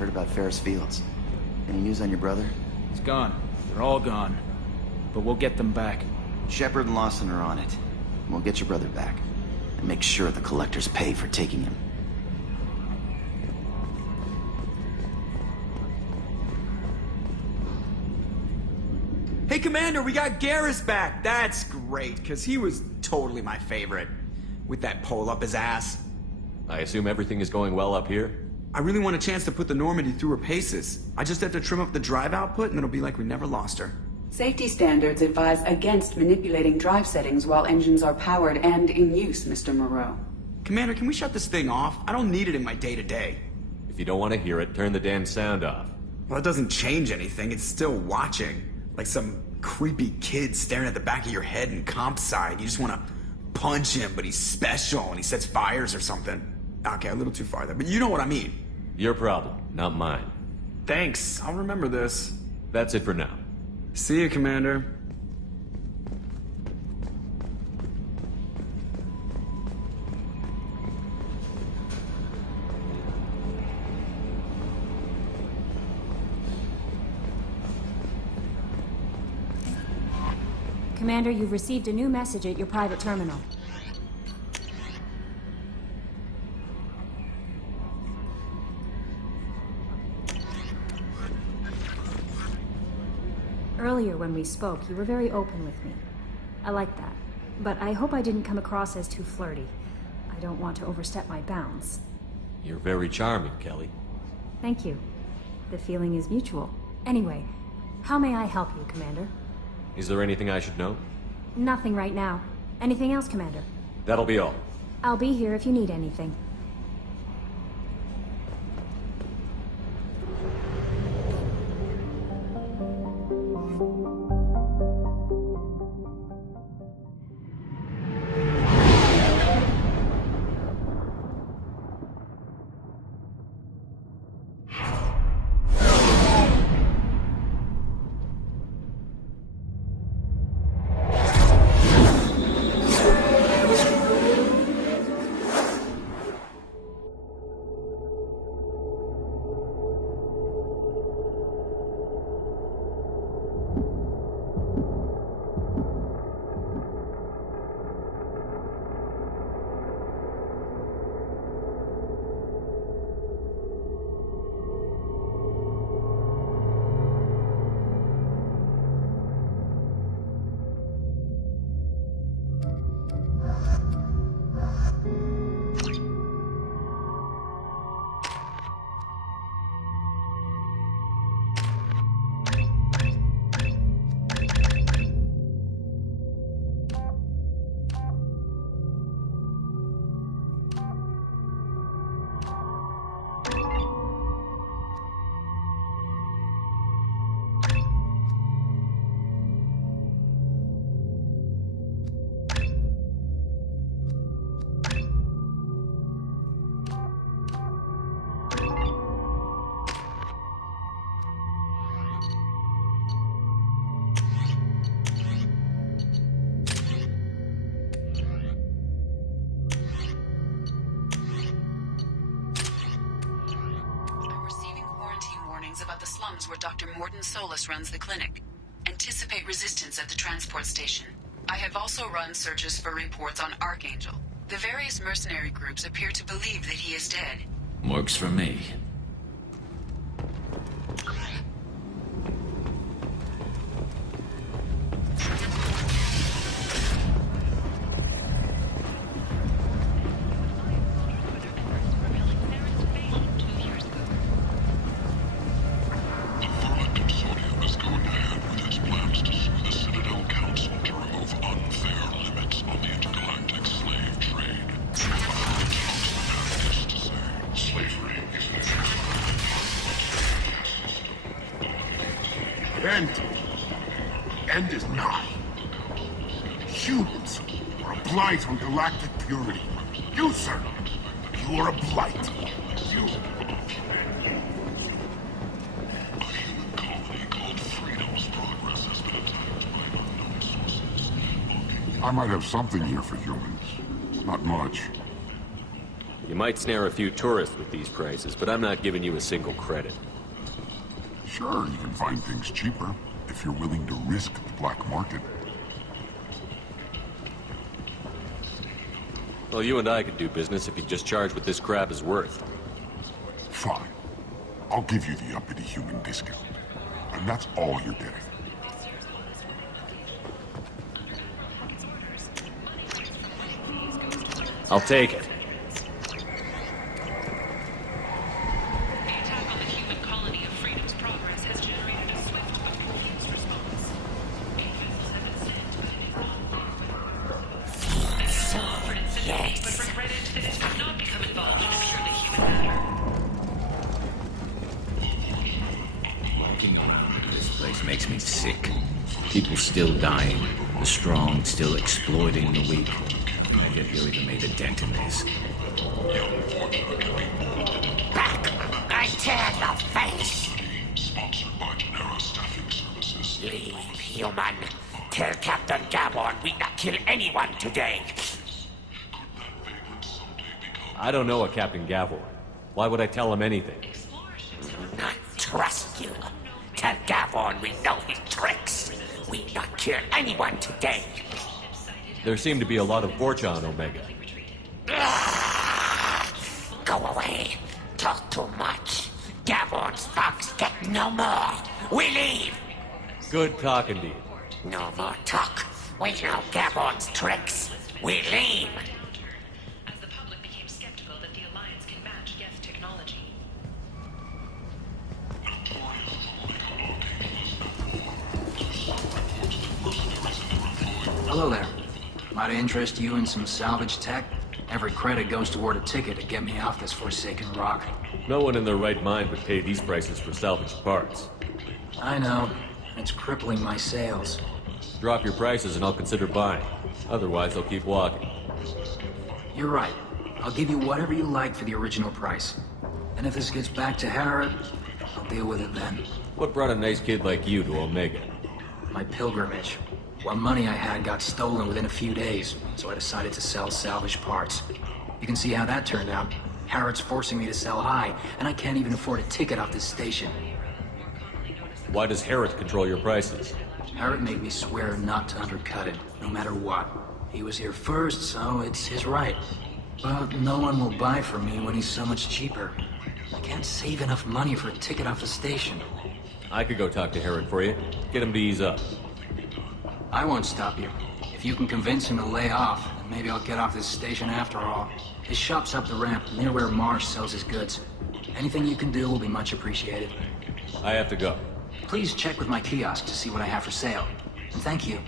heard about Ferris Fields. Any news on your brother? He's gone. They're all gone. But we'll get them back. Shepard and Lawson are on it. We'll get your brother back. And make sure the collectors pay for taking him. Hey, Commander, we got Garrus back. That's great, because he was totally my favorite. With that pole up his ass. I assume everything is going well up here? I really want a chance to put the Normandy through her paces. I just have to trim up the drive output and it'll be like we never lost her. Safety standards advise against manipulating drive settings while engines are powered and in use, Mr. Moreau. Commander, can we shut this thing off? I don't need it in my day-to-day. If you don't want to hear it, turn the damn sound off. Well, it doesn't change anything. It's still watching. Like some creepy kid staring at the back of your head in comp side. You just want to punch him, but he's special and he sets fires or something. Okay, a little too far there, but you know what I mean. Your problem, not mine. Thanks, I'll remember this. That's it for now. See you, Commander. Commander, you've received a new message at your private terminal. Earlier when we spoke, you were very open with me. I like that. But I hope I didn't come across as too flirty. I don't want to overstep my bounds. You're very charming, Kelly. Thank you. The feeling is mutual. Anyway, how may I help you, Commander? Is there anything I should know? Nothing right now. Anything else, Commander? That'll be all. I'll be here if you need anything. About the slums where Dr. Mordin Solus runs the clinic. Anticipate resistance at the transport station. I have also run searches for reports on Archangel. The various mercenary groups appear to believe that he is dead. Works for me. End is nigh. Humans are a blight on galactic purity. You, sir, you are a blight. You. A human colony called Freedom's progress has been attacked by unknown sources. I might have something here for humans. Not much. You might snare a few tourists with these prices, but I'm not giving you a single credit. Sure, you can find things cheaper if you're willing to risk the black market. Well, you and I could do business if you just charge what this crap is worth. Fine. I'll give you the uppity human discount. And that's all you're getting. I'll take it. The attack on the human colony of Freedom's Progress has generated a swift but confused response. 8 vessels have been sent, but it is not. Many of them offered incentive, but regretted that it would not become involved in a purely human matter. This place makes me sick. People still dying, the strong still exploiting the weak. And yet you even made a dent in this. Back! I tear your face! Sponsored by Genera Staffing Services. Leave, human. Tell Captain Gabon we not kill anyone today. I don't know a Captain Gavor. Why would I tell him anything? Not trust you. Tell Gavon we know his tricks. We not kill anyone today. There seem to be a lot of Vorcha on Omega. Go away. Talk too much. Gavon's thugs get no more. We leave. Good talk indeed. No more talk. We know Gabon's tricks. We leave. As the public became skeptical that the Alliance can match Geth technology. Hello there. Might I interest you in some salvage tech? Every credit goes toward a ticket to get me off this forsaken rock. No one in their right mind would pay these prices for salvaged parts. I know. It's crippling my sales. Drop your prices and I'll consider buying. Otherwise, I'll keep walking. You're right. I'll give you whatever you like for the original price. And if this gets back to Harrod, I'll deal with it then. What brought a nice kid like you to Omega? My pilgrimage. What money I had got stolen within a few days, so I decided to sell salvaged parts. You can see how that turned out. Harrod's forcing me to sell high, and I can't even afford a ticket off this station. Why does Harrod control your prices? Harrod made me swear not to undercut it, no matter what. He was here first, so it's his right. But no one will buy from me when he's so much cheaper. I can't save enough money for a ticket off the station. I could go talk to Harrod for you. Get him to ease up. I won't stop you. If you can convince him to lay off, then maybe I'll get off this station after all. His shop's up the ramp, near where Marsh sells his goods. Anything you can do will be much appreciated. I have to go. Please check with my kiosk to see what I have for sale. And thank you.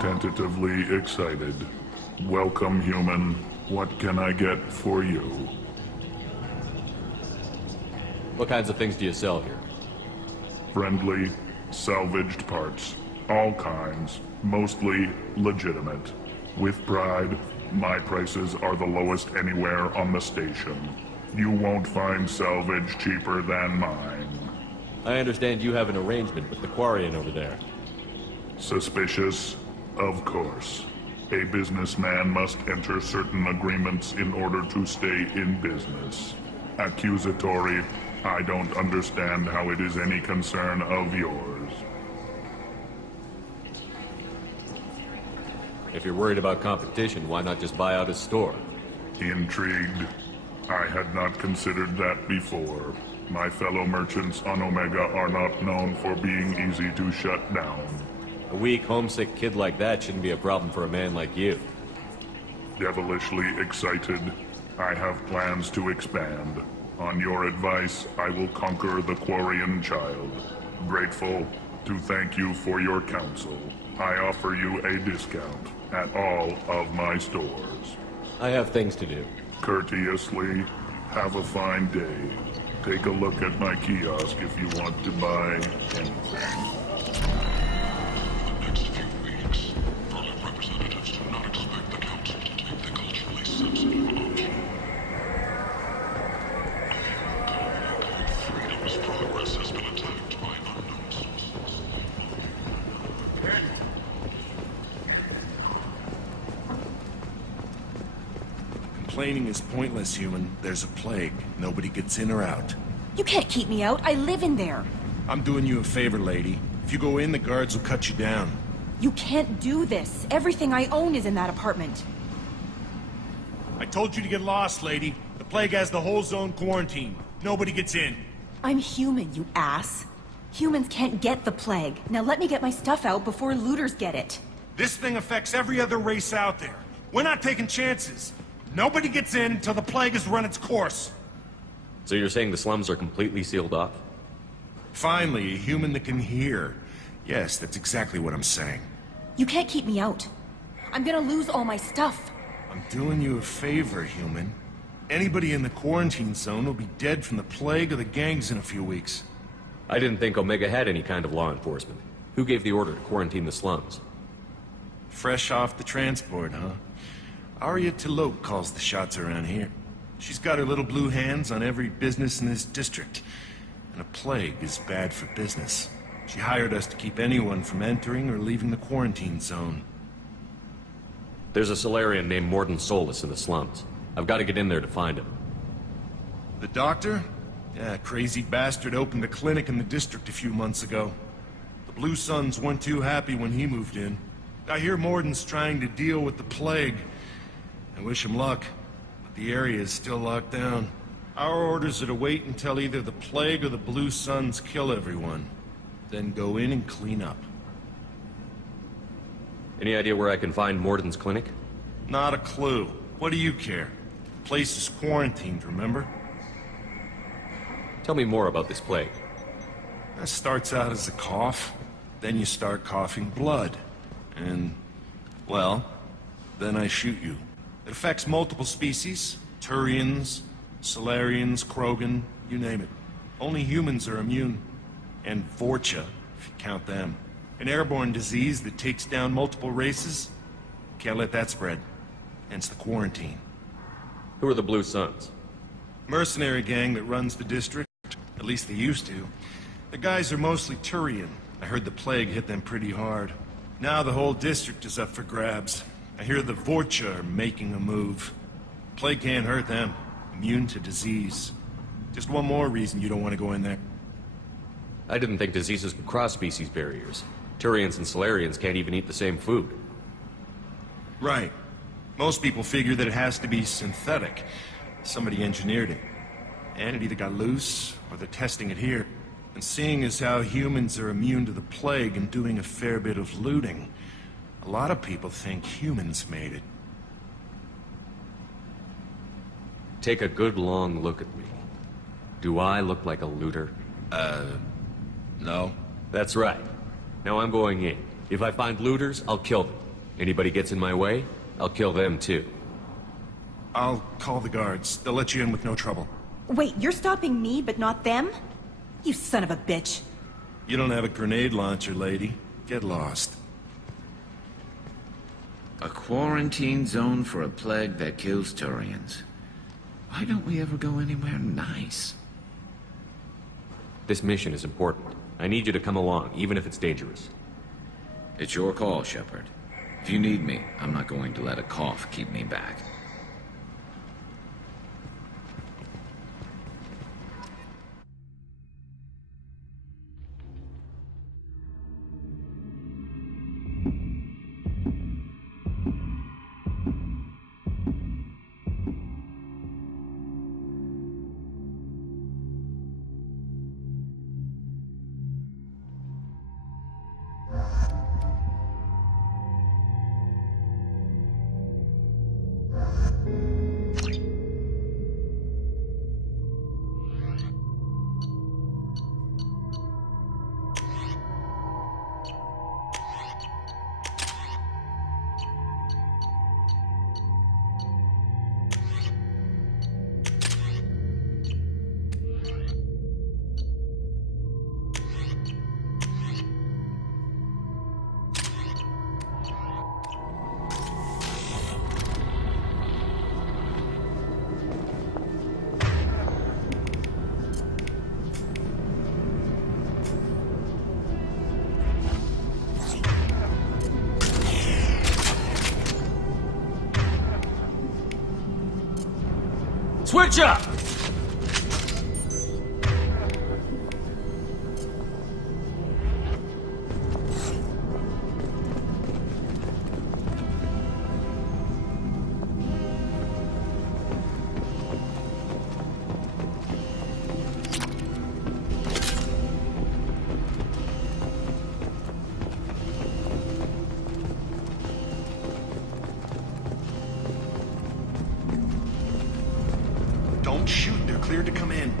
Tentatively excited. Welcome, human. What can I get for you? What kinds of things do you sell here? Friendly, salvaged parts. All kinds. Mostly legitimate. With pride, my prices are the lowest anywhere on the station. You won't find salvage cheaper than mine. I understand you have an arrangement with the Quarian over there. Suspicious? Of course. A businessman must enter certain agreements in order to stay in business. Accusatory, I don't understand how it is any concern of yours. If you're worried about competition, why not just buy out his store? Intrigued? I had not considered that before. My fellow merchants on Omega are not known for being easy to shut down. A weak, homesick kid like that shouldn't be a problem for a man like you. devilishly excited. I have plans to expand. On your advice, I will conquer the Quarian child. Grateful to thank you for your counsel. I offer you a discount at all of my stores. I have things to do. Courteously, have a fine day. Take a look at my kiosk if you want to buy anything. The next few weeks, Berlin representatives do not expect the council to take the culturally sensitive option. Freedom's progress has been attacked by unknown sources. Complaining is pointless, human. There's a plague. Nobody gets in or out. You can't keep me out. I live in there. I'm doing you a favor, lady. If you go in, the guards will cut you down. You can't do this. Everything I own is in that apartment. I told you to get lost, lady. The plague has the whole zone quarantined. Nobody gets in. I'm human, you ass. Humans can't get the plague. Now let me get my stuff out before looters get it. This thing affects every other race out there. We're not taking chances. Nobody gets in until the plague has run its course. So you're saying the slums are completely sealed off? Finally, a human that can hear. Yes, that's exactly what I'm saying. You can't keep me out. I'm gonna lose all my stuff. I'm doing you a favor, human. Anybody in the quarantine zone will be dead from the plague or the gangs in a few weeks. I didn't think Omega had any kind of law enforcement. Who gave the order to quarantine the slums? Fresh off the transport, huh? Arya T'Loak calls the shots around here. She's got her little blue hands on every business in this district. And a plague is bad for business. She hired us to keep anyone from entering or leaving the quarantine zone. There's a Solarian named Morden Solus in the slums. I've got to get in there to find him. The doctor? Yeah, crazy bastard opened a clinic in the district a few months ago. The Blue Suns weren't too happy when he moved in. I hear Morden's trying to deal with the plague. I wish him luck, but the area is still locked down. Our orders are to wait until either the plague or the Blue Suns kill everyone. Then go in and clean up. Any idea where I can find Morden's clinic? Not a clue. What do you care? The place is quarantined, remember? Tell me more about this plague. That starts out as a cough, then you start coughing blood. And, well, then I shoot you. It affects multiple species. Turians, Solarians, Krogan, you name it. Only humans are immune. And Vorcha, if you count them. An airborne disease that takes down multiple races. Can't let that spread. Hence the quarantine. Who are the Blue Suns? Mercenary gang that runs the district. At least they used to. The guys are mostly Turian. I heard the plague hit them pretty hard. Now the whole district is up for grabs. I hear the Vorcha are making a move. Plague can't hurt them. Immune to disease. Just one more reason you don't want to go in there. I didn't think diseases could cross species barriers. Turians and Solarians can't even eat the same food. Right. Most people figure that it has to be synthetic. Somebody engineered it. And it either got loose, or they're testing it here. And seeing as how humans are immune to the plague and doing a fair bit of looting, a lot of people think humans made it. Take a good long look at me. Do I look like a looter? No. That's right. Now I'm going in. If I find looters, I'll kill them. Anybody gets in my way, I'll kill them too. I'll call the guards. They'll let you in with no trouble. Wait, you're stopping me, but not them? You son of a bitch. You don't have a grenade launcher, lady. Get lost. A quarantine zone for a plague that kills Turians. Why don't we ever go anywhere nice? This mission is important. I need you to come along, even if it's dangerous. It's your call, Shepard. If you need me, I'm not going to let a cough keep me back. Switch up! Don't shoot. They're cleared to come in.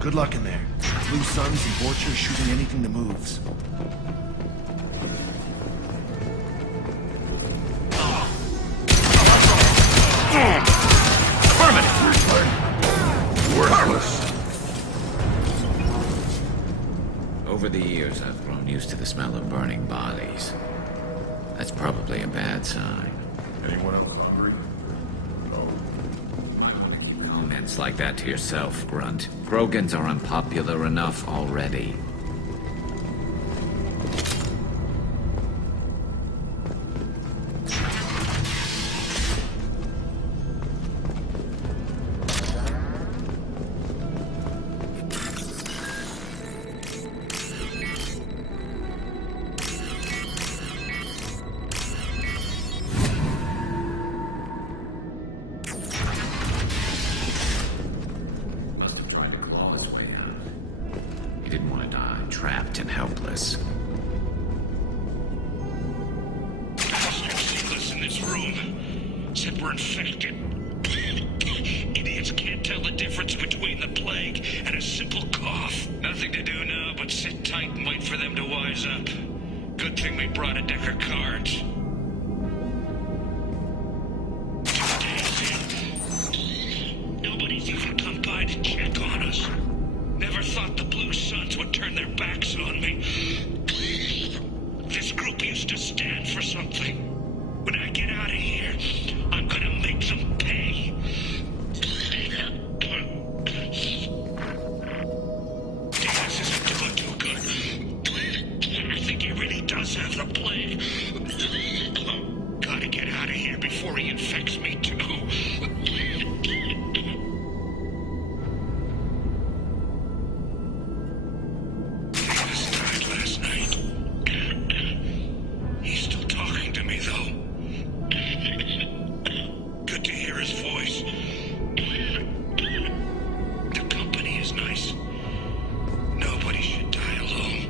Good luck in there. Blue Suns and Vorcha shooting anything that moves. Worthless. Over the years, I've grown used to the smell of burning bodies. That's probably a bad sign. Anyone else hungry? Comments like that to yourself, Grunt. Krogans are unpopular enough already. He didn't want to die, trapped and helpless. Bastards sealed us in this room. Said we're infected. Idiots can't tell the difference between the plague and a simple cough. Nothing to do now but sit tight and wait for them to wise up. Good thing we brought a deck of cards. Nobody's even come by to check on us. Never thought the Blue Suns would turn their backs on me. This group used to stand for something. When I get out of here, I'm gonna make them pay. Diaz isn't doing too good. I think he really does have the plague. Gotta get out of here before he infects me too. He's still talking to me, though. Good to hear his voice. The company is nice. Nobody should die alone.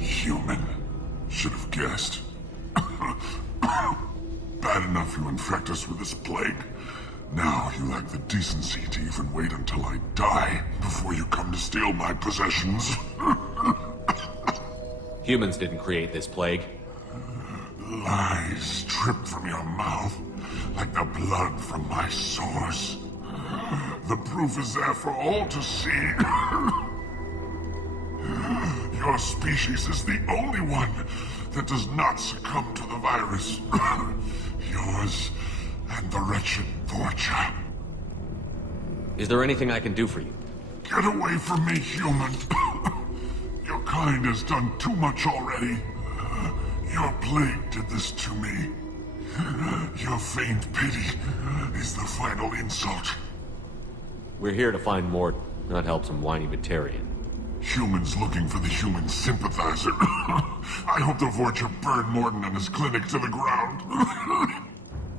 Human. Should have guessed. Bad enough you infect us with this plague. Now you lack the decency to even wait until I die before you come to steal my possessions. Humans didn't create this plague. Lies drip from your mouth like the blood from my sores. The proof is there for all to see. Your species is the only one that does not succumb to the virus. Yours and the wretched Vorcha. Is there anything I can do for you? Get away from me, human. Your kind has done too much already. Your plague did this to me. Your faint pity is the final insult. We're here to find Morden, not help some whiny Batarian. Humans looking for the human sympathizer. I hope the Vorcha burned Morden and his clinic to the ground.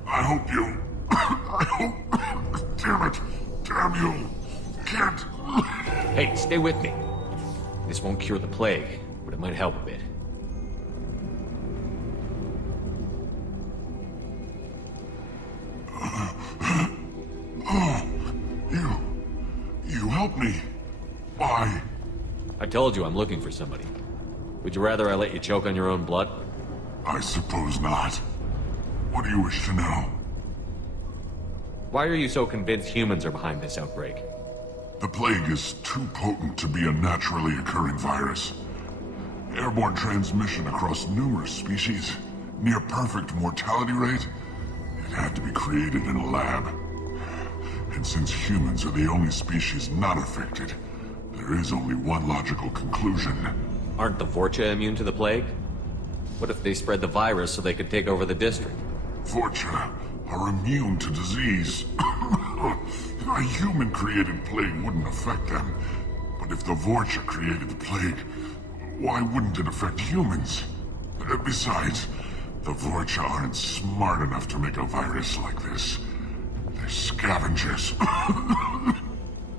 I hope you... I hope... Damn it. Damn you. Can't Hey, stay with me. This won't cure the plague, but it might help a bit. You helped me. Why? I told you I'm looking for somebody. Would you rather I let you choke on your own blood? I suppose not. What do you wish to know? Why are you so convinced humans are behind this outbreak? The plague is too potent to be a naturally occurring virus. Airborne transmission across numerous species, near perfect mortality rate. It had to be created in a lab. And since humans are the only species not affected, there is only one logical conclusion. Aren't the Vorcha immune to the plague? What if they spread the virus so they could take over the district? Vorcha are immune to disease. A human-created plague wouldn't affect them. But if the Vorcha created the plague, why wouldn't it affect humans? Besides, the Vorcha aren't smart enough to make a virus like this. They're scavengers.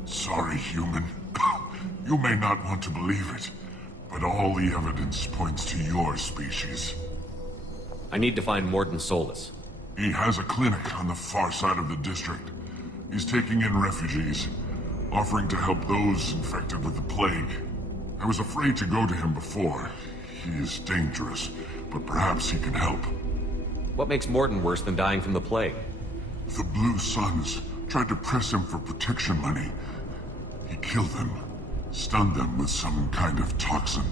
Sorry, human. You may not want to believe it, but all the evidence points to your species. I need to find Mordin Solus. He has a clinic on the far side of the district. He's taking in refugees, offering to help those infected with the plague. I was afraid to go to him before. He is dangerous, but perhaps he can help. What makes Mordin worse than dying from the plague? The Blue Suns tried to press him for protection money. He killed them, stunned them with some kind of toxin,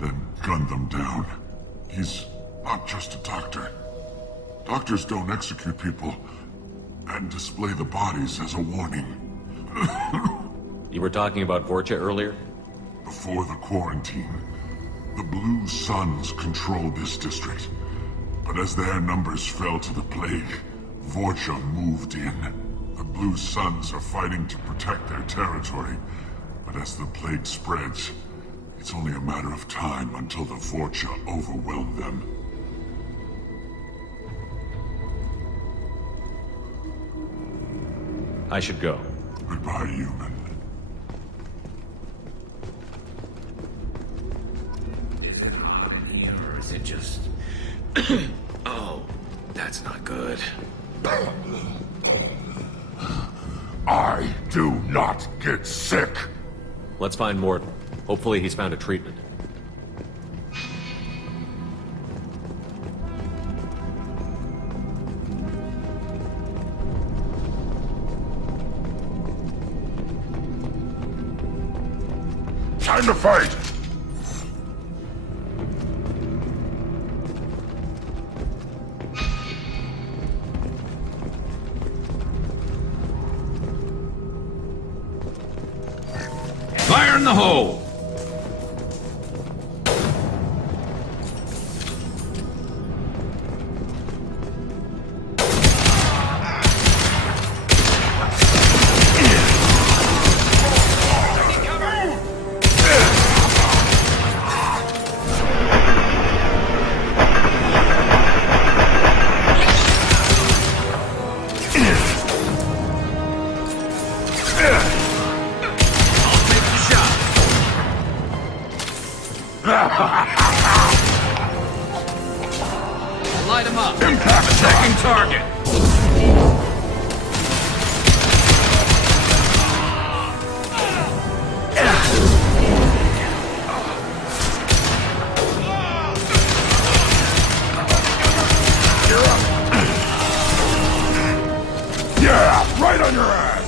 then gunned them down. He's not just a doctor. Doctors don't execute people and display the bodies as a warning. You were talking about Vorcha earlier? Before the quarantine, the Blue Suns controlled this district. But as their numbers fell to the plague, Vorcha moved in. The Blue Suns are fighting to protect their territory, but as the plague spreads, it's only a matter of time until the Vorcha overwhelm them. I should go. Goodbye, human. Is it hot in here, or is it just... Oh, that's not good. I do not get sick. Let's find Mordin. Hopefully he's found a treatment. Time to fight! Fire in the hole! Light him up. Impact attacking target. You're up. Yeah, right on your ass.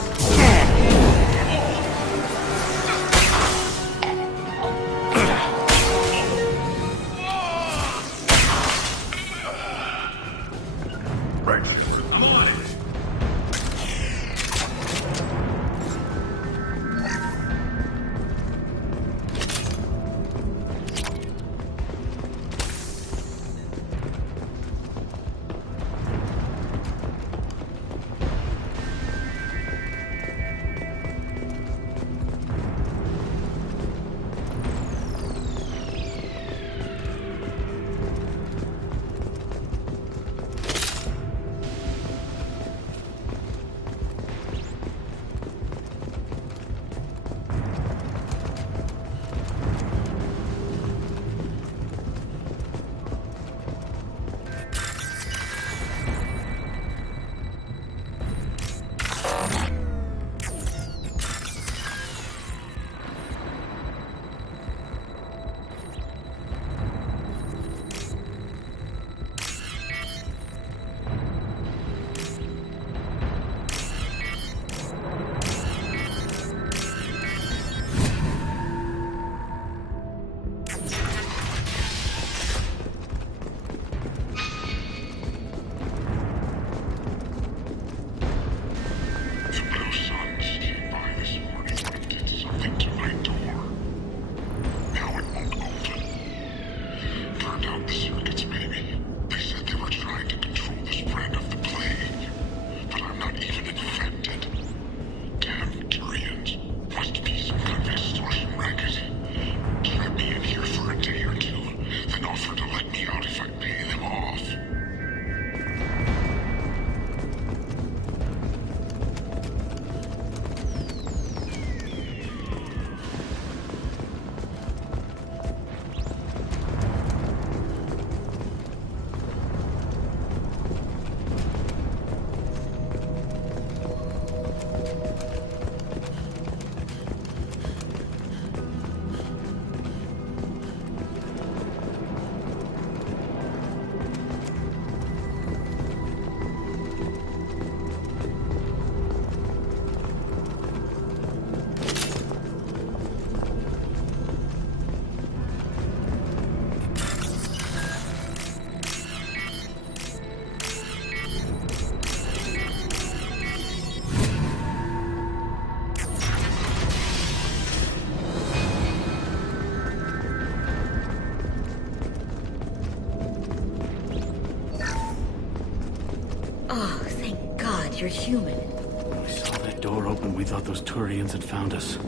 Oh, thank God you're human. When we saw that door open, we thought those Turians had found us.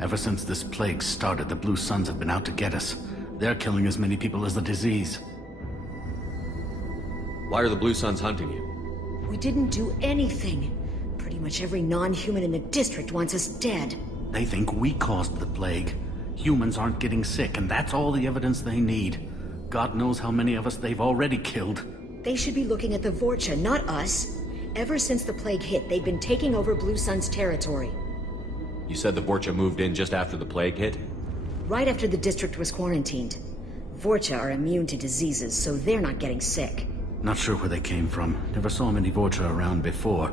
Ever since this plague started, the Blue Suns have been out to get us. They're killing as many people as the disease. Why are the Blue Suns hunting you? We didn't do anything. Pretty much every non-human in the district wants us dead. They think we caused the plague. Humans aren't getting sick, and that's all the evidence they need. God knows how many of us they've already killed. They should be looking at the Vorcha, not us. Ever since the plague hit, they've been taking over Blue Sun's territory. You said the Vorcha moved in just after the plague hit? Right after the district was quarantined. Vorcha are immune to diseases, so they're not getting sick. Not sure where they came from. Never saw many Vorcha around before.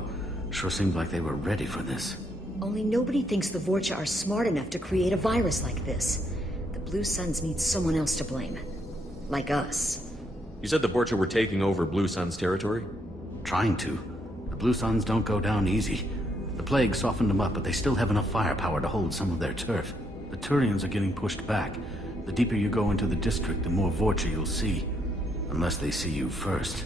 Sure seemed like they were ready for this. Only nobody thinks the Vorcha are smart enough to create a virus like this. The Blue Suns need someone else to blame. Like us. You said the Vorcha were taking over Blue Sun's territory? Trying to. The Blue Suns don't go down easy. The plague softened them up, but they still have enough firepower to hold some of their turf. The Turians are getting pushed back. The deeper you go into the district, the more Vorcha you'll see. Unless they see you first.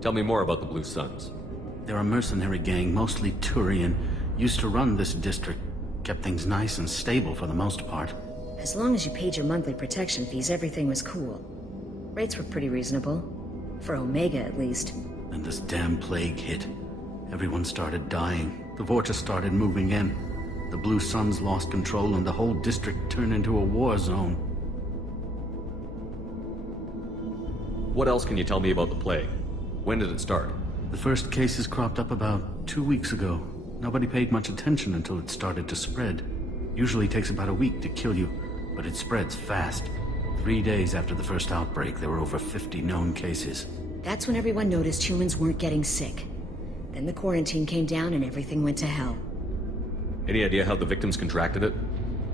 Tell me more about the Blue Suns. They're a mercenary gang, mostly Turian. Used to run this district. Kept things nice and stable for the most part. As long as you paid your monthly protection fees, everything was cool. Rates were pretty reasonable. For Omega, at least. Then this damn plague hit. Everyone started dying. The Vorcha started moving in. The Blue Suns lost control and the whole district turned into a war zone. What else can you tell me about the plague? When did it start? The first cases cropped up about 2 weeks ago. Nobody paid much attention until it started to spread. Usually takes about a week to kill you, but it spreads fast. 3 days after the first outbreak, there were over 50 known cases. That's when everyone noticed humans weren't getting sick. Then the quarantine came down and everything went to hell. Any idea how the victims contracted it?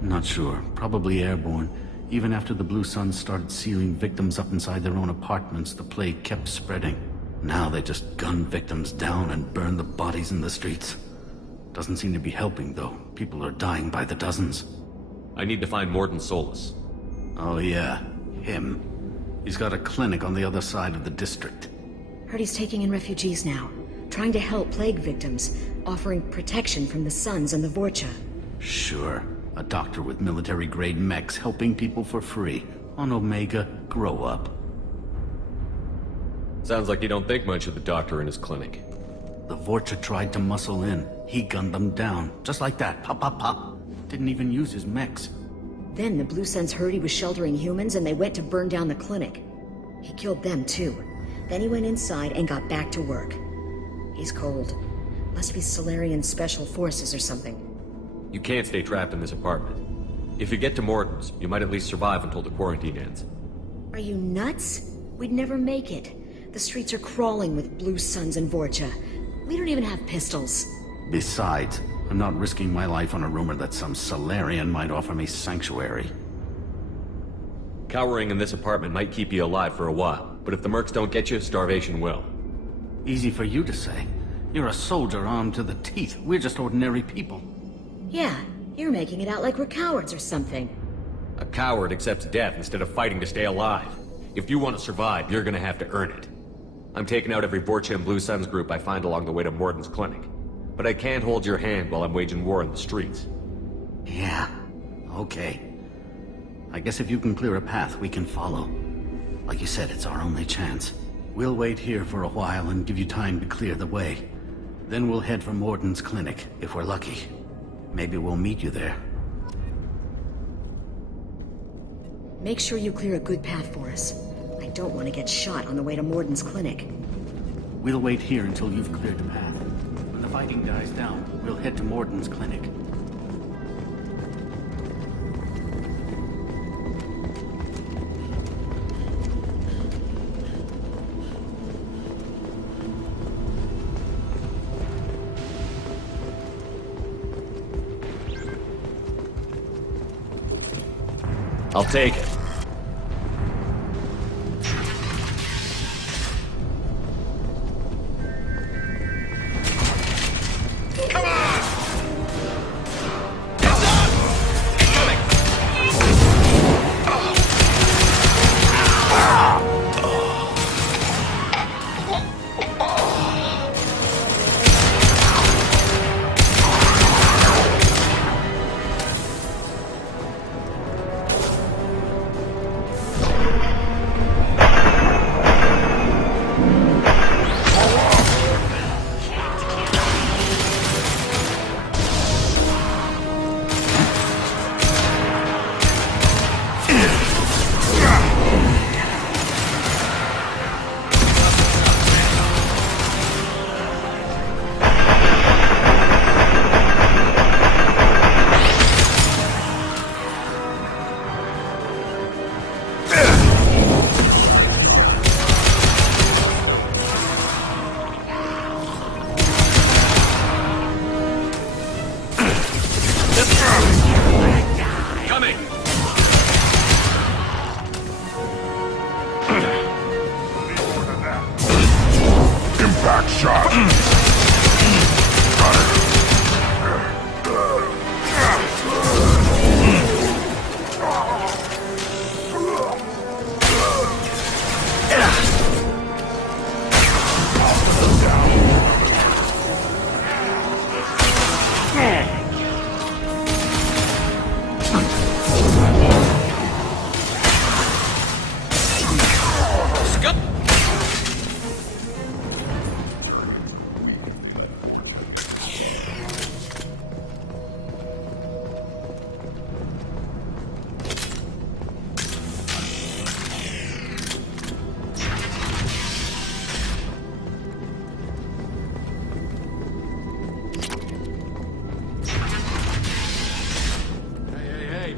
Not sure. Probably airborne. Even after the Blue Suns started sealing victims up inside their own apartments, the plague kept spreading. Now they just gun victims down and burn the bodies in the streets. Doesn't seem to be helping, though. People are dying by the dozens. I need to find Mordin Solus. Oh yeah, him. He's got a clinic on the other side of the district. Heard he's taking in refugees now. Trying to help plague victims. Offering protection from the Suns and the Vorcha. Sure. A doctor with military-grade mechs helping people for free. On Omega, grow up. Sounds like you don't think much of the doctor in his clinic. The Vorcha tried to muscle in. He gunned them down. Just like that. Pop, pop, pop. Didn't even use his mechs. Then the Blue Suns heard he was sheltering humans and they went to burn down the clinic. He killed them too. Then he went inside and got back to work. He's cold. Must be Solarian Special Forces or something. You can't stay trapped in this apartment. If you get to Mordin's, you might at least survive until the quarantine ends. Are you nuts? We'd never make it. The streets are crawling with Blue Suns and Vorcha. We don't even have pistols. Besides, I'm not risking my life on a rumor that some Solarian might offer me sanctuary. Cowering in this apartment might keep you alive for a while, but if the mercs don't get you, starvation will. Easy for you to say. You're a soldier armed to the teeth. We're just ordinary people. Yeah, you're making it out like we're cowards or something. A coward accepts death instead of fighting to stay alive. If you want to survive, you're gonna have to earn it. I'm taking out every Vorcha and Blue Suns group I find along the way to Mordin's clinic. But I can't hold your hand while I'm waging war in the streets. Yeah, okay. I guess if you can clear a path, we can follow. Like you said, it's our only chance. We'll wait here for a while and give you time to clear the way. Then we'll head for Mordin's clinic, if we're lucky. Maybe we'll meet you there. Make sure you clear a good path for us. I don't want to get shot on the way to Mordin's clinic. We'll wait here until you've cleared the path. When the fighting dies down, we'll head to Mordin's clinic. I'll take it. Come on!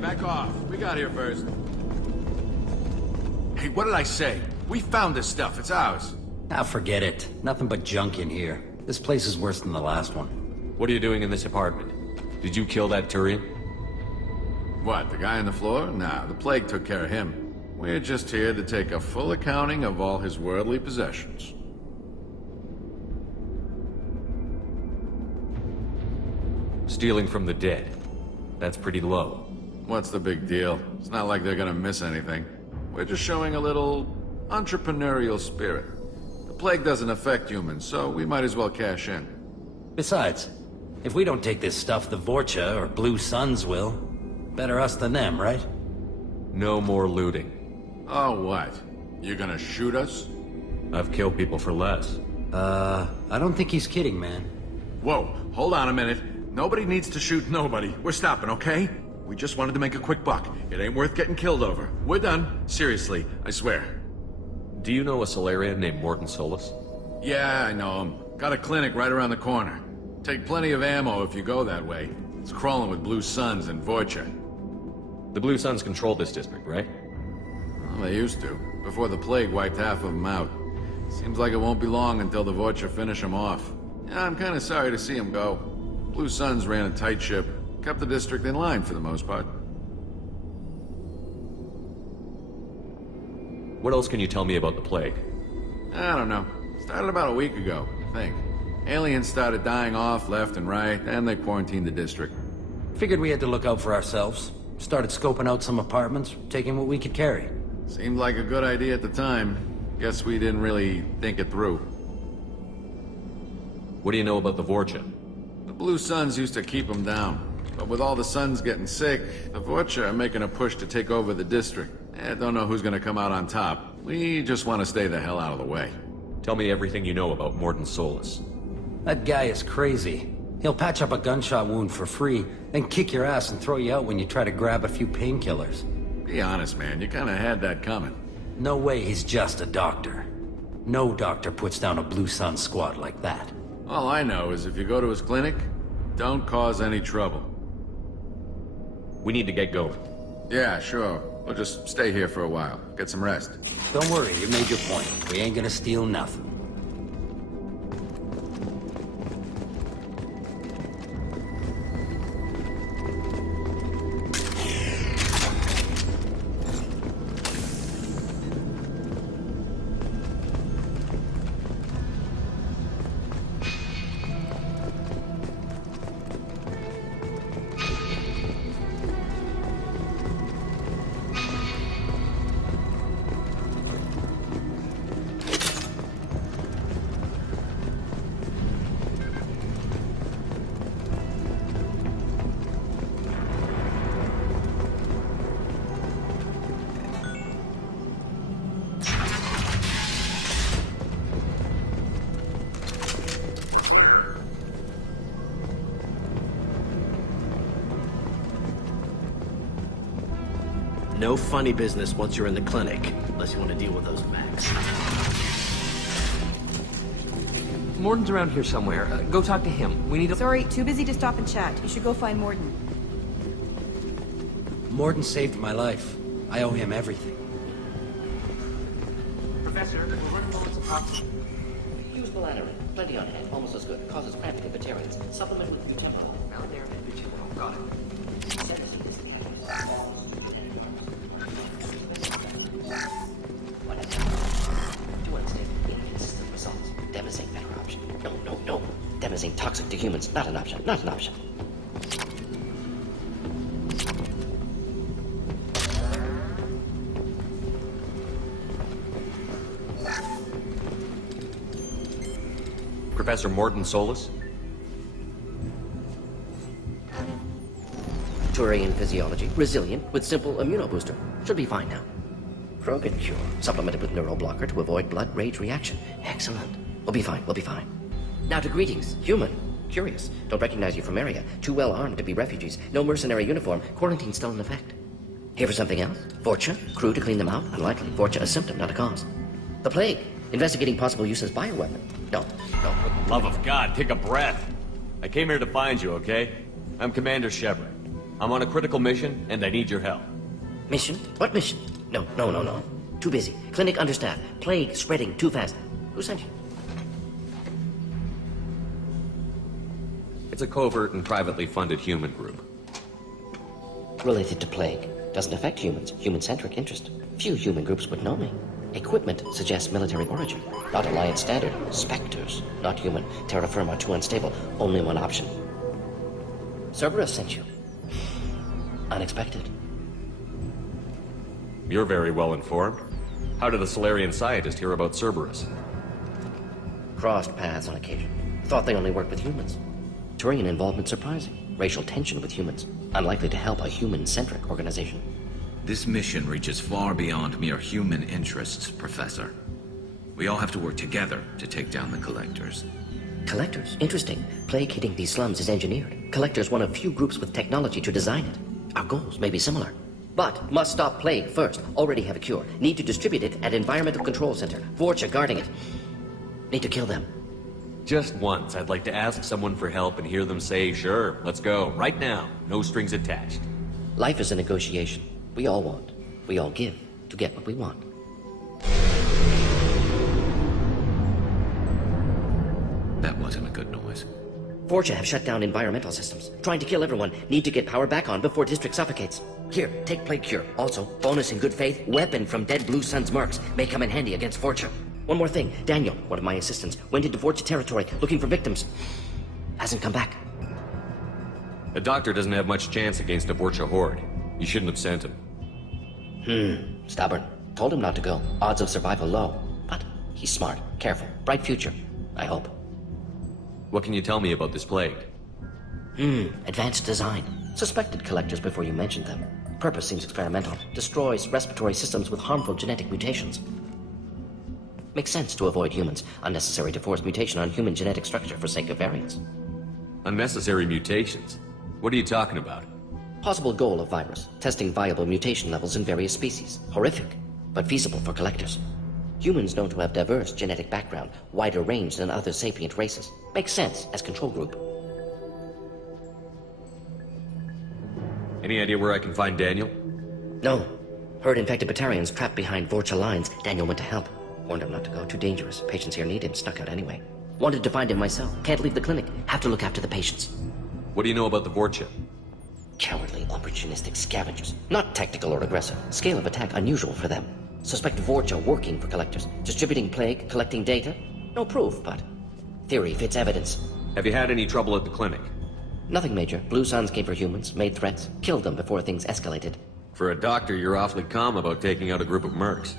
Back off. We got here first. Hey, what did I say? We found this stuff. It's ours. Ah, forget it. Nothing but junk in here. This place is worse than the last one. What are you doing in this apartment? Did you kill that Turian? What, the guy on the floor? Nah, the plague took care of him. We're just here to take a full accounting of all his worldly possessions. Stealing from the dead. That's pretty low. What's the big deal? It's not like they're gonna miss anything. We're just showing a little entrepreneurial spirit. The plague doesn't affect humans, so we might as well cash in. Besides, if we don't take this stuff, the Vorcha or Blue Suns will. Better us than them, right? No more looting. Oh, what? You gonna shoot us? I've killed people for less. I don't think he's kidding, man. Whoa, hold on a minute. Nobody needs to shoot nobody. We're stopping, okay? We just wanted to make a quick buck. It ain't worth getting killed over. We're done. Seriously, I swear. Do you know a Solarian named Mordin Solus? Yeah, I know him. Got a clinic right around the corner. Take plenty of ammo if you go that way. It's crawling with Blue Suns and Vorcha. The Blue Suns control this district, right? Well, they used to, before the plague wiped half of them out. Seems like it won't be long until the Vorcha finish them off. Yeah, I'm kinda sorry to see them go. Blue Suns ran a tight ship. Kept the district in line for the most part. What else can you tell me about the plague? I don't know. Started about a week ago, I think. Aliens started dying off left and right, and they quarantined the district. Figured we had to look out for ourselves. Started scoping out some apartments, taking what we could carry. Seemed like a good idea at the time. Guess we didn't really think it through. What do you know about the Vorcha? The Blue Suns used to keep them down. But with all the Suns getting sick, the Vorcha are making a push to take over the district. Don't know who's gonna come out on top. We just want to stay the hell out of the way. Tell me everything you know about Mordin Solus. That guy is crazy. He'll patch up a gunshot wound for free, then kick your ass and throw you out when you try to grab a few painkillers. Be honest, man. You kinda had that coming. No way he's just a doctor. No doctor puts down a Blue Sun squad like that. All I know is if you go to his clinic, don't cause any trouble. We need to get going. Yeah, sure. We'll just stay here for a while. Get some rest. Don't worry, you made your point. We ain't gonna steal nothing. No funny business once you're in the clinic, unless you want to deal with those Macs. Mordin's around here somewhere. Go talk to him. We need to— Sorry, too busy to stop and chat. You should go find Mordin. Mordin saved my life. I owe him everything. Professor, we're running low on some oxygen. Use melatonin. Plenty on hand. Almost as good. Causes cramping in veterans. Supplement with butemol. Maladarin and butemol. Got it. Cetirizine is the catalyst. What happened? Do unstable, inconsistent results. Demonstrate better option. Atrazine toxic to humans. Not an option. Not an option. Professor Morton Solus? Turian physiology, resilient with simple immunobooster. Should be fine now. Krogan cure, supplemented with neuroblocker to avoid blood rage reaction. Excellent. We'll be fine, we'll be fine. Now to greetings. Human. Curious. Don't recognize you from area. Too well armed to be refugees. No mercenary uniform. Quarantine still in effect. Here for something else? Vorcha? Crew to clean them out? Unlikely. Vorcha a symptom, not a cause. The plague. Investigating possible use as bioweapon. No. Love of God, take a breath. I came here to find you, okay? I'm Commander Shepard. I'm on a critical mission, and I need your help. Mission? What mission? No. Too busy. Clinic understaffed. Plague spreading too fast. Who sent you? It's a covert and privately funded human group. Related to plague. Doesn't affect humans. Human-centric interest. Few human groups would know me. Equipment suggests military origin. Not Alliance standard. Spectres. Not human. Terra firma too unstable. Only one option. Cerberus sent you. Unexpected. You're very well informed. How did a Solarian scientist hear about Cerberus? Crossed paths on occasion. Thought they only worked with humans. Turian involvement surprising. Racial tension with humans. Unlikely to help a human-centric organization. This mission reaches far beyond mere human interests, Professor. We all have to work together to take down the Collectors. Collectors? Interesting. Plague hitting these slums is engineered. Collectors one of few groups with technology to design it. Our goals may be similar. But must stop plague first. Already have a cure. Need to distribute it at Environmental Control Center. Vorcha guarding it. Need to kill them. Just once, I'd like to ask someone for help and hear them say, sure, let's go, right now. No strings attached. Life is a negotiation. We all want. We all give to get what we want. That wasn't a good noise. Vorcha have shut down environmental systems. Trying to kill everyone. Need to get power back on before District suffocates. Here, take Plague Cure. Also, bonus in good faith, weapon from dead Blue Sun's mercs. May come in handy against Vorcha. One more thing. Daniel, one of my assistants, went into Vorcha territory looking for victims. Hasn't come back. The doctor doesn't have much chance against a Vorcha horde. You shouldn't have sent him. Stubborn. Told him not to go. Odds of survival low. But he's smart, careful, bright future. I hope. What can you tell me about this plague? Advanced design. Suspected Collectors before you mentioned them. Purpose seems experimental. Destroys respiratory systems with harmful genetic mutations. Makes sense to avoid humans. Unnecessary to force mutation on human genetic structure for sake of variance. Unnecessary mutations? What are you talking about? Possible goal of virus. Testing viable mutation levels in various species. Horrific, but feasible for Collectors. Humans known to have diverse genetic background, wider range than other sapient races. Makes sense as control group. Any idea where I can find Daniel? No. Heard infected Batarians trapped behind Vorcha lines. Daniel went to help. Warned him not to go. Too dangerous. Patients here need him. Snuck out anyway. Wanted to find him myself. Can't leave the clinic. Have to look after the patients. What do you know about the Vorcha? Cowardly, opportunistic scavengers. Not tactical or aggressive. Scale of attack unusual for them. Suspect Vorcha working for Collectors. Distributing plague, collecting data. No proof, but theory fits evidence. Have you had any trouble at the clinic? Nothing major. Blue Suns came for humans, made threats, killed them before things escalated. For a doctor, you're awfully calm about taking out a group of mercs.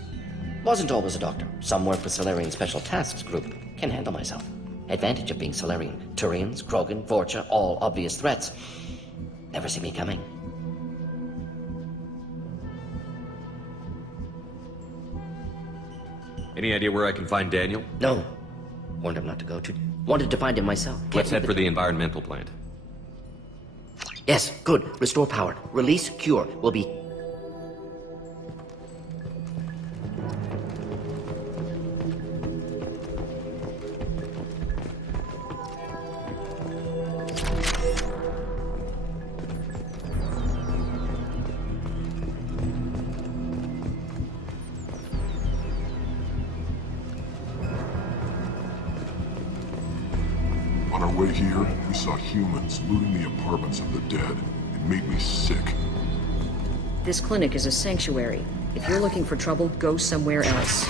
Wasn't always a doctor. Some work with Solarian Special Tasks Group. Can handle myself. Advantage of being Solarian. Turians, Krogan, Vorcha, all obvious threats. Never see me coming. Any idea where I can find Daniel? No. Warned him not to go to. Wanted to find him myself. Let's head for the environmental plant. Yes, good. Restore power. Release cure will be... On our way here, we saw humans looting the apartments of the dead. It made me sick. This clinic is a sanctuary. If you're looking for trouble, go somewhere else.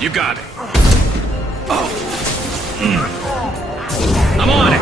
You got it. I'm on it.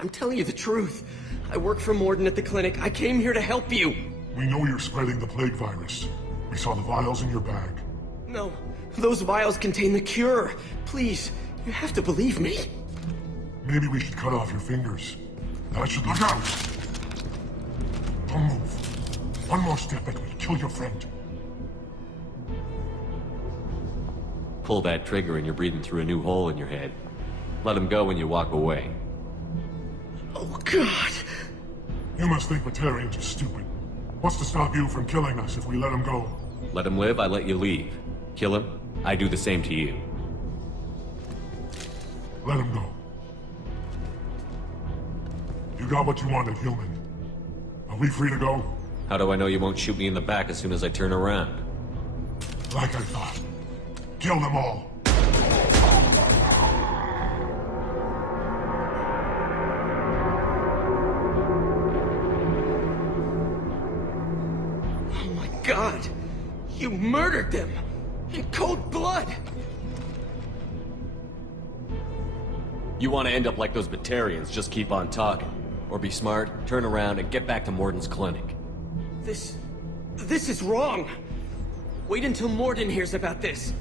I'm telling you the truth. I work for Morden at the clinic. I came here to help you. We know you're spreading the plague virus. We saw the vials in your bag. No, those vials contain the cure. Please, you have to believe me. Maybe we should cut off your fingers. That should look out! Don't move. One more step and we'll kill your friend. Pull that trigger and you're breathing through a new hole in your head. Let him go when you walk away. Oh, God. You must think Batarians are stupid. What's to stop you from killing us if we let him go? Let him live, I let you leave. Kill him, I do the same to you. Let him go. You got what you wanted, human. Are we free to go? How do I know you won't shoot me in the back as soon as I turn around? Like I thought. Kill them all. Oh my God! You murdered them! In cold blood! You want to end up like those Batarians, just keep on talking. Or be smart, turn around, and get back to Morden's clinic. This is wrong! Wait until Morden hears about this.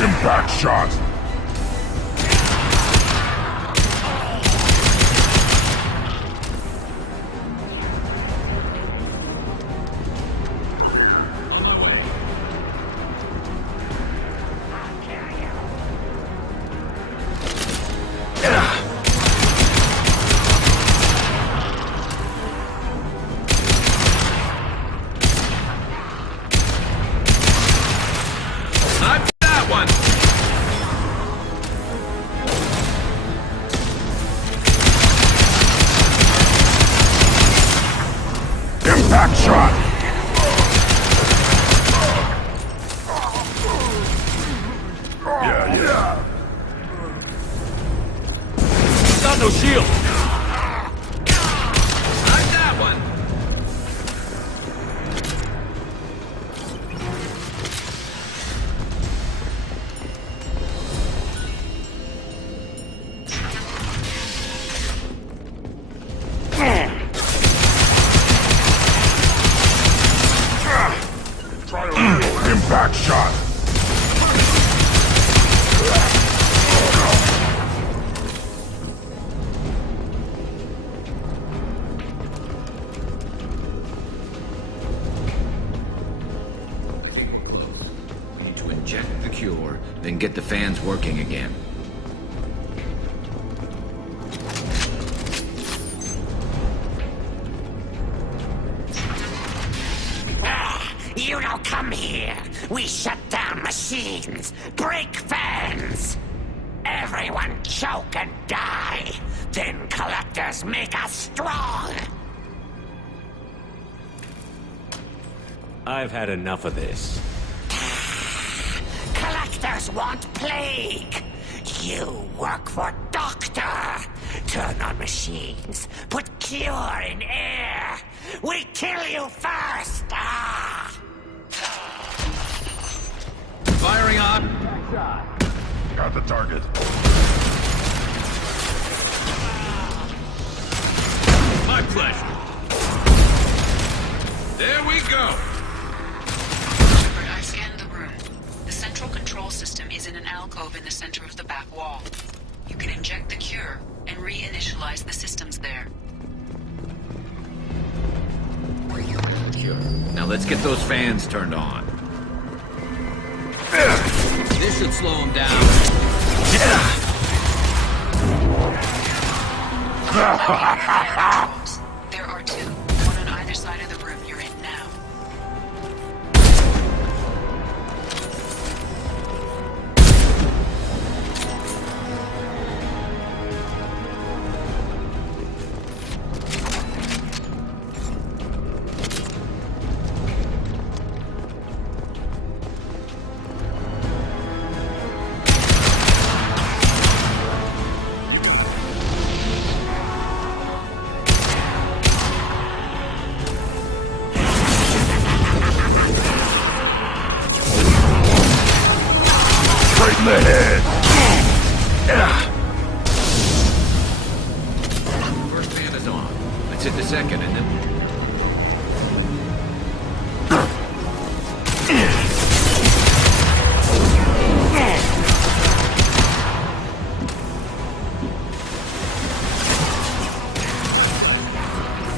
Impact shot! Impact shot! Yeah. Got no shield! Like that one! Impact shot! We need to inject the cure, then get the fans working again. You don't come here. We shut down machines, break fans. Everyone choke and die. Then collectors make us strong. I've had enough of this. Collectors want plague. You work for Doctor. Turn on machines. Put cure in air. We kill you first. Firing on. Got the target. My pleasure. There we go. Shepard, I scanned the room. The central control system is in an alcove in the center of the back wall. You can inject the cure and reinitialize the systems there. Sure. Now let's get those fans turned on. This should slow them down. There are two, one on either side of the room you're in now. Right in the head! First fan is on. Let's hit the second and then...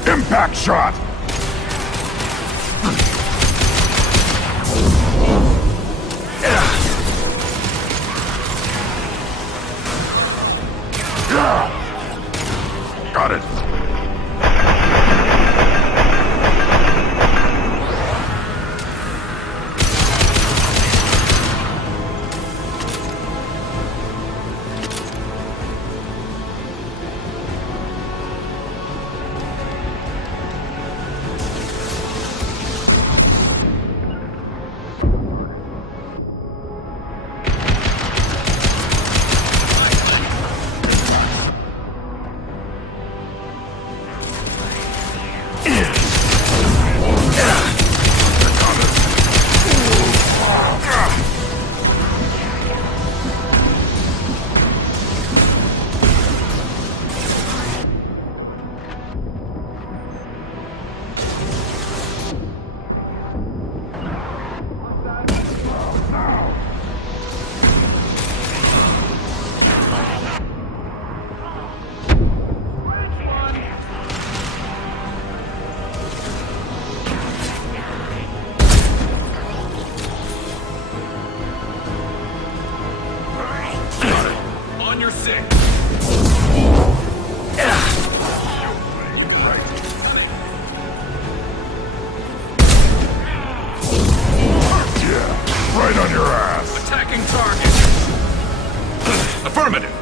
Impact shot! Got it. On your six. Yeah, right on your ass. Attacking target. Affirmative.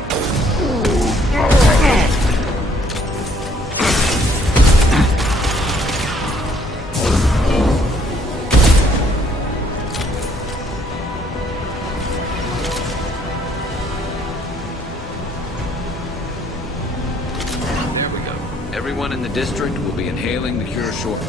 There we go. Everyone in the district will be inhaling the cure shortly.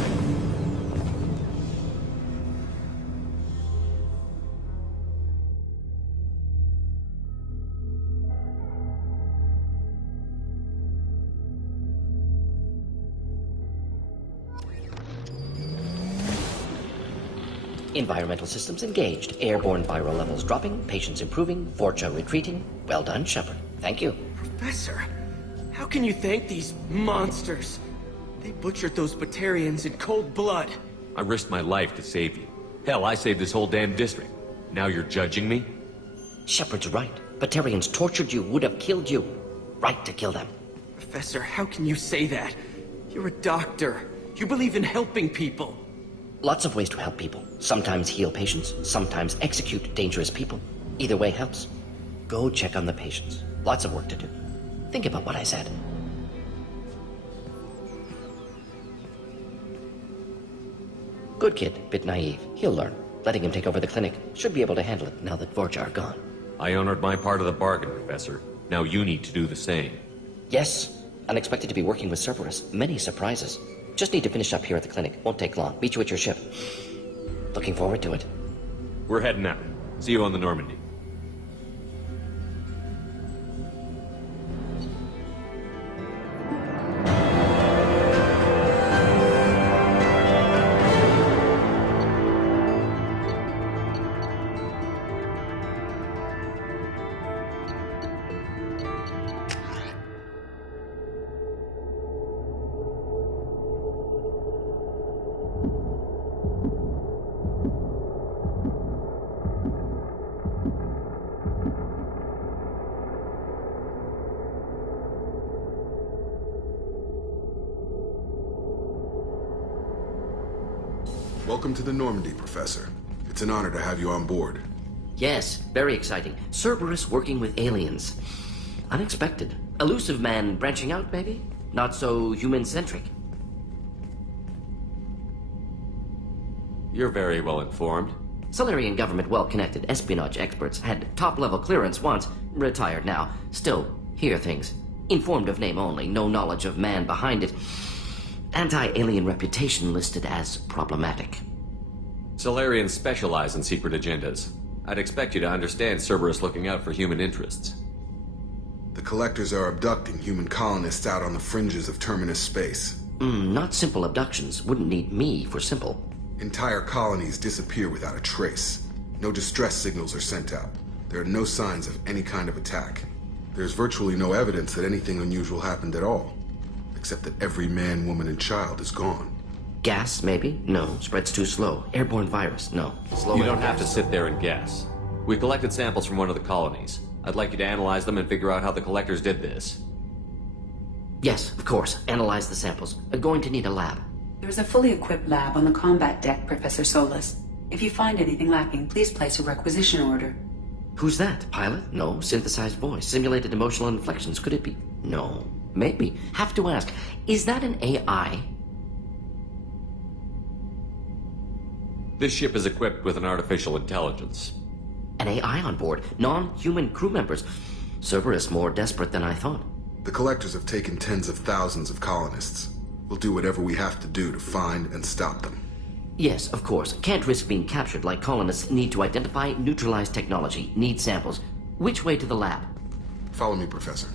Environmental systems engaged. Airborne viral levels dropping. Patients improving. Vorcha retreating. Well done, Shepard. Thank you. Professor, how can you thank these monsters? They butchered those Batarians in cold blood. I risked my life to save you. Hell, I saved this whole damn district. Now you're judging me? Shepard's right. Batarians tortured you, would have killed you. Right to kill them. Professor, how can you say that? You're a doctor. You believe in helping people. Lots of ways to help people. Sometimes heal patients, sometimes execute dangerous people. Either way helps. Go check on the patients. Lots of work to do. Think about what I said. Good kid, bit naive. He'll learn. Letting him take over the clinic. Should be able to handle it now that Vorcha are gone. I honored my part of the bargain, Professor. Now you need to do the same. Yes. Unexpected to be working with Cerberus. Many surprises. Just need to finish up here at the clinic. Won't take long. Meet you at your ship. Looking forward to it. We're heading out. See you on the Normandy. Welcome to the Normandy, Professor. It's an honor to have you on board. Yes, very exciting. Cerberus working with aliens. Unexpected. Elusive man branching out, maybe? Not so human-centric. You're very well informed. Solarian government well-connected espionage experts had top-level clearance once. Retired now. Still, hear things. Informed of name only, no knowledge of man behind it. Anti-alien reputation listed as problematic. Solarians specialize in secret agendas. I'd expect you to understand Cerberus looking out for human interests. The Collectors are abducting human colonists out on the fringes of Terminus space. Not simple abductions. Wouldn't need me for simple. Entire colonies disappear without a trace. No distress signals are sent out. There are no signs of any kind of attack. There's virtually no evidence that anything unusual happened at all. Except that every man, woman, and child is gone. Gas, maybe? No. Spreads too slow. Airborne virus? No. Slow. You don't have to sit there and guess. We collected samples from one of the colonies. I'd like you to analyze them and figure out how the Collectors did this. Yes, of course. Analyze the samples. Going to need a lab. There is a fully equipped lab on the combat deck, Professor Solis. If you find anything lacking, please place a requisition order. Who's that? Pilot? No. Synthesized voice. Simulated emotional inflections. Could it be? No. Maybe. Have to ask. Is that an AI? This ship is equipped with an artificial intelligence. An AI on board. Non-human crew members. Cerberus more desperate than I thought. The Collectors have taken tens of thousands of colonists. We'll do whatever we have to do to find and stop them. Yes, of course. Can't risk being captured like colonists need to identify, neutralize technology, need samples. Which way to the lab? Follow me, Professor.